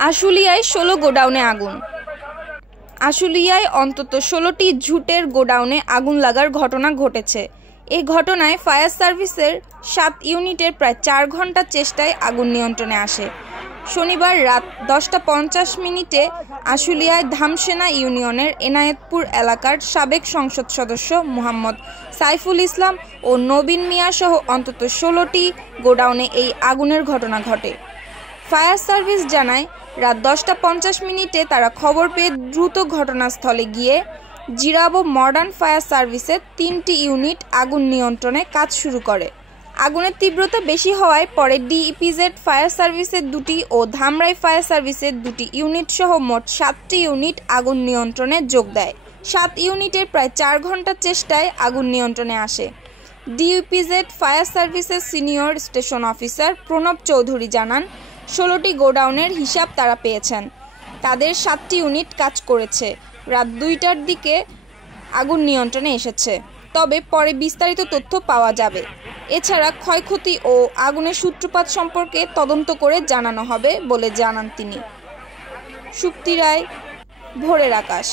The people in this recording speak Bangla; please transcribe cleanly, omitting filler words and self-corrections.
আশুলিয়ায় ১৬ গোডাউনে আগুন। আশুলিয়ায় অন্তত ১৬টি ঝুটের গোডাউনে আগুন লাগার ঘটনা ঘটেছে। এই ঘটনায় ফায়ার সার্ভিসের ৭ ইউনিটের প্রায় ৪ ঘণ্টা চেষ্টায় আগুন নিয়ন্ত্রণে আসে। শনিবার রাত ১০টা ৫০ আশুলিয়ায় ধামসেনা ইউনিয়নের এনায়েতপুর এলাকার সাবেক সংসদ সদস্য মোহাম্মদ সাইফুল ইসলাম ও নবীন মিয়া সহ অন্তত ১৬টি গোডাউনে এই আগুনের ঘটনা ঘটে। ফায়ার সার্ভিস জানায়, রাত ১০টা ৫০ তারা খবর পেয়ে দ্রুত ঘটনাস্থলে গিয়ে জিরাবো মডার্ন ফায়ার সার্ভিসের ৩টি ইউনিট আগুন নিয়ন্ত্রণে কাজ শুরু করে। আগুনের তীব্রতা বেশি হওয়ায় পরে ডিইপিজেড ফায়ার সার্ভিসের ২টি ও ধামরাই ফায়ার সার্ভিসের ২টি ইউনিট সহ মোট ৭টি ইউনিট আগুন নিয়ন্ত্রণে যোগ দেয়। ৭ ইউনিটের প্রায় ৪ ঘণ্টা চেষ্টায় আগুন নিয়ন্ত্রণে আসে। ডিইপিজেড ফায়ার সার্ভিসের senior station officer Pranab Chowdhury জানান, ১৬টি গোডাউনের হিসাব তারা পেয়েছেন। তাদের ৭টি ইউনিট কাজ করেছে। রাত ২টার দিকে আগুন নিয়ন্ত্রণে এসেছে, তবে পরে বিস্তারিত তথ্য পাওয়া যাবে। এছাড়া ক্ষয়ক্ষতি ও আগুনের সূত্রপাত সম্পর্কে তদন্ত করে জানানো হবে বলে জানান তিনি। শুক্তি রায়, ভোরের আকাশ।